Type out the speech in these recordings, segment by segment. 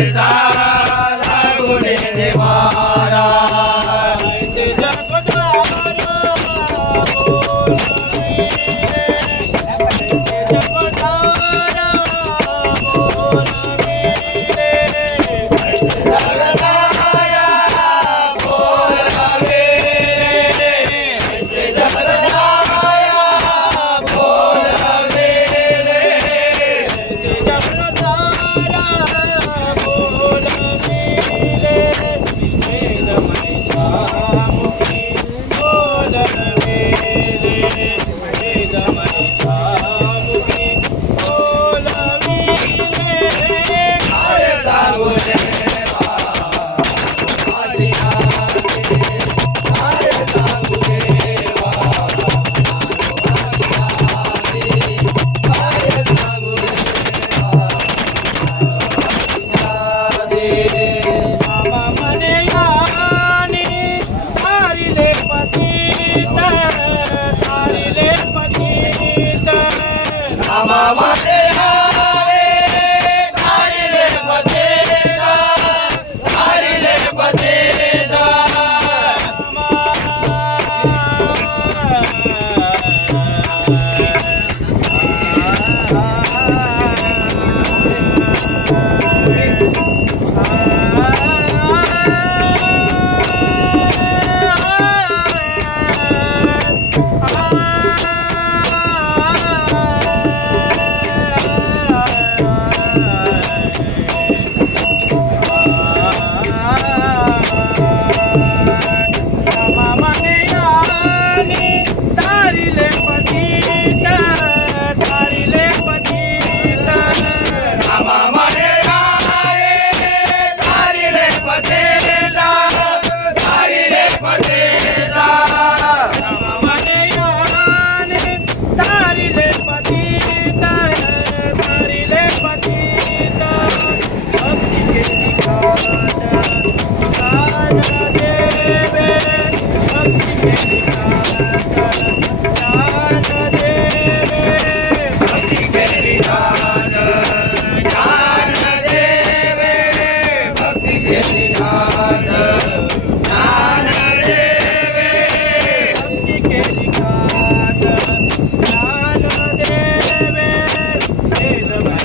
Hey,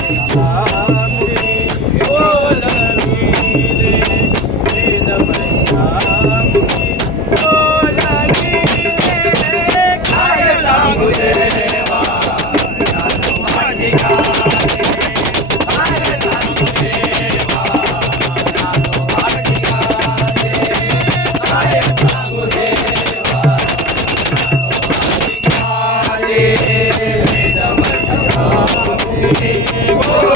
Thank you. Hey, hey,